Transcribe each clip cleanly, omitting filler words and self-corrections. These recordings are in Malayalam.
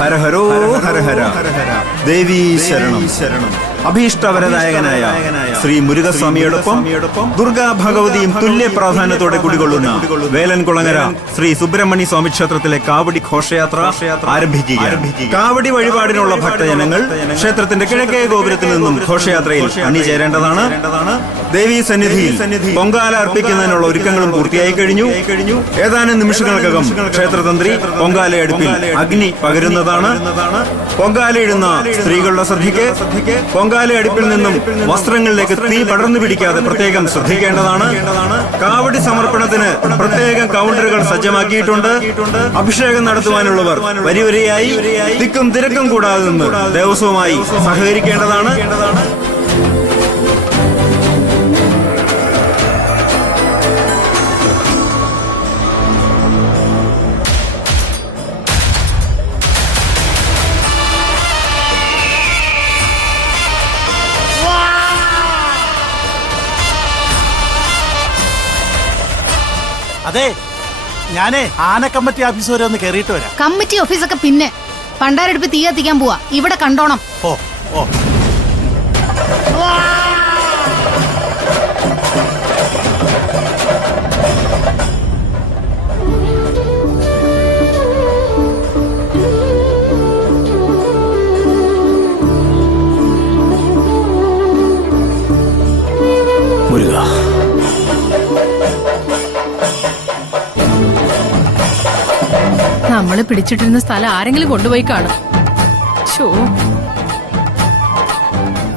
ഹര ഹരോ ഹര ഹര ദേവീ ശരണം ശരണം. അഭീഷ്ടവരദായകനായ ശ്രീ മുരുകസ്വാമിയോടൊപ്പം ദുർഗാ ഭഗവതിയും തുല്യ പ്രാധാന്യത്തോടെ കുടികൊള്ളുന്ന വേലൻകുളങ്ങര ശ്രീ സുബ്രഹ്മണ്യ സ്വാമി ക്ഷേത്രത്തിലെ കാവടി ഘോഷയാത്ര ആരംഭിക്കുക. കാവടി വഴിപാടിനുള്ള ഭക്തജനങ്ങൾ ക്ഷേത്രത്തിന്റെ കിഴക്കേ ഗോപുരത്തിൽ നിന്നും ഘോഷയാത്രയിൽ അണിചേരേണ്ടതാണ്. ദേവീ സന്നിധിയിൽ പൊങ്കാല അർപ്പിക്കുന്നതിനുള്ള ഒരുക്കങ്ങളും പൂർത്തിയായി കഴിഞ്ഞു. ഏതാനും നിമിഷങ്ങൾക്കകം ക്ഷേത്രതന്ത്രി പൊങ്കാലയടുപ്പിൽ അഗ്നി പകരുന്നതാണ്. പൊങ്കാലയിടുന്ന സ്ത്രീകളുടെ ശ്രദ്ധയ്ക്ക് പൊങ്കാല അടുപ്പിൽ നിന്നും വസ്ത്രങ്ങളിലേക്ക് തീ പടർന്നു പിടിക്കാതെ പ്രത്യേകം ശ്രദ്ധിക്കേണ്ടതാണ്. കാവടി സമർപ്പണത്തിന് പ്രത്യേകം കൗണ്ടറുകൾ സജ്ജമാക്കിയിട്ടുണ്ട്. അഭിഷേകം നടത്തുവാനുള്ളവർ വരിവരിയായി തിക്കും തിരക്കും കൂടാതെ നിന്ന് ദേവസ്വവുമായി സഹകരിക്കേണ്ടതാണ്. അതെ, ഞാനേ ആന കമ്മിറ്റി ഓഫീസ് വരെ ഒന്ന് കേറിയിട്ട് വരാം. കമ്മിറ്റി ഓഫീസൊക്കെ പിന്നെ പണ്ടാരടുപ്പ് തീ കത്തിക്കാൻ പോവാ. ഇവിടെ കണ്ടോണം. ഓ ഓ മുരുക, നമ്മള് പിടിച്ചിട്ടിരുന്ന സ്ഥലം ആരെങ്കിലും കൊണ്ടുപോയി കാണും.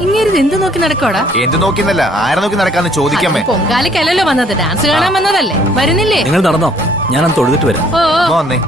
ഇങ്ങനെ എന്ത് നോക്കി നടക്കോടാ? എന്ത് നോക്കിന്നല്ല, ആരെ നോക്കി നടക്കാന്ന് ചോദിക്കാമേ. പൊങ്കാലക്കല്ലല്ലോ വന്നത്, ഡാൻസ് കാണാൻ വന്നതല്ലേ. വരുന്നില്ലേ? നിങ്ങൾ നടന്നോ, ഞാനത് തൊഴുതിട്ട് വരാം. ഓ വന്നേ.